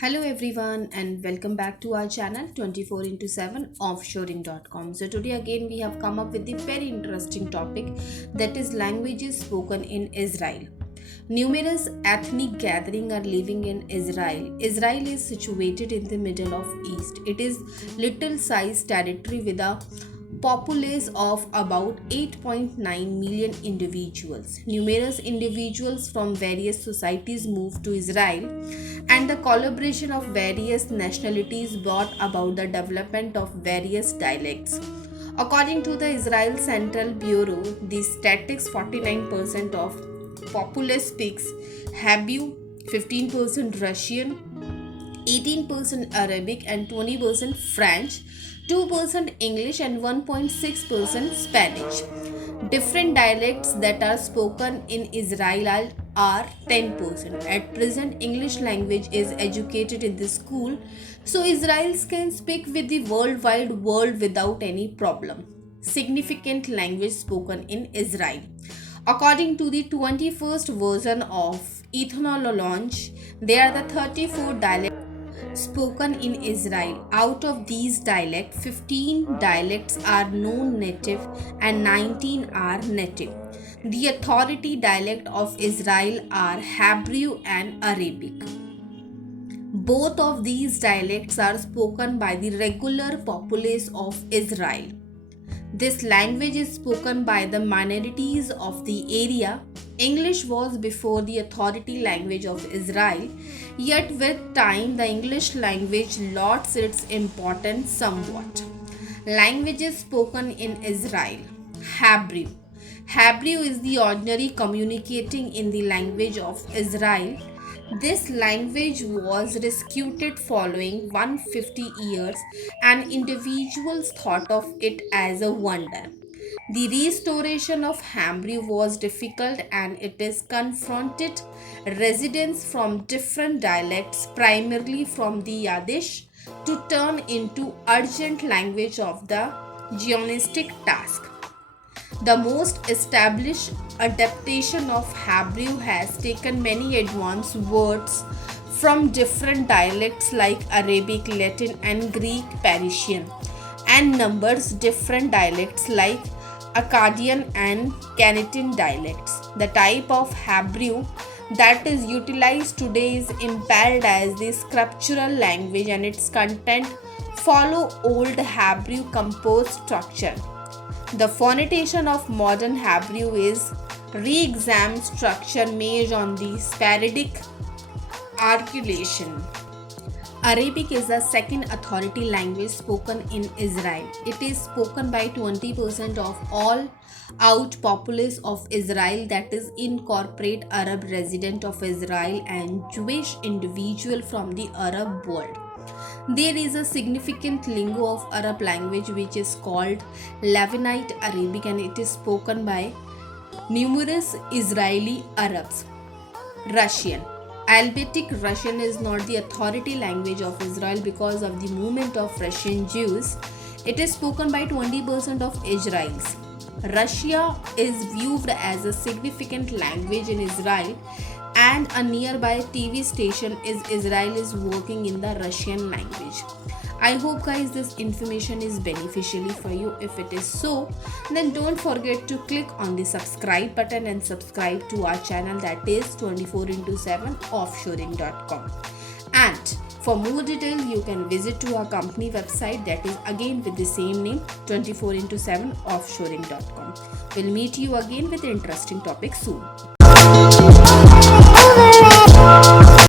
Hello everyone and welcome back to our channel 24 into 7 offshoring.com. So today again we have come up with the very interesting topic, that is languages spoken in Israel. Numerous ethnic gatherings are living in Israel. Israel is situated in the middle of East. It is little sized territory with a populace of about 8.9 million individuals. Numerous individuals from various societies moved to Israel, and the collaboration of various nationalities brought about the development of various dialects. According to the Israel Central Bureau, the statistics 49% of populace speaks Hebrew, 15% Russian, 18% Arabic and 20% French, 2% English and 1.6% Spanish. Different dialects that are spoken in Israel are 10%. At present, English language is educated in the school, so Israelis can speak with the worldwide world without any problem. Significant language spoken in Israel. According to the 21st version of Ethnologue, there are the 34 dialects spoken in Israel. Out of these dialects, 15 dialects are non-native and 19 are native. The authority dialect of Israel are Hebrew and Arabic. Both of these dialects are spoken by the regular populace of Israel. This language is spoken by the minorities of the area. English was before the authority language of Israel, yet with time the English language lost its importance somewhat. Languages spoken in Israel. Hebrew. Hebrew is the ordinary communicating in the language of Israel. This language was rescued following 150 years, and individuals thought of it as a wonder. The restoration of Hebrew was difficult, and it is confronted residents from different dialects, primarily from the Yiddish, to turn into urgent language of the Zionistic task. The most established adaptation of Hebrew has taken many advanced words from different dialects like Arabic, Latin, and Greek Persian, and numbers different dialects like Akkadian and Canadian dialects. The type of Hebrew that is utilized today is impaired as the scriptural language, and its content follow old Hebrew composed structure. The phonetation of modern Hebrew is re-examined structure based on the sporadic articulation. Arabic is the second authority language spoken in Israel. It is spoken by 20% of all out populace of Israel, that is incorporate Arab resident of Israel and Jewish individual from the Arab world. There is a significant lingo of Arab language which is called Lebanite Arabic, and it is spoken by numerous Israeli Arabs. Russian. Albatic Russian is not the authority language of Israel because of the movement of Russian Jews. It is spoken by 20% of Israelis. Russia is viewed as a significant language in Israel, and a nearby TV station is Israel is working in the Russian language. I hope guys this information is beneficially for you. If it is so, then don't forget to click on the subscribe button and subscribe to our channel, that is 24 into 7 offshoring.com. And for more detail you can visit to our company website, that is again with the same name 24 into 7 offshoring.com. We'll meet you again with an interesting topic soon.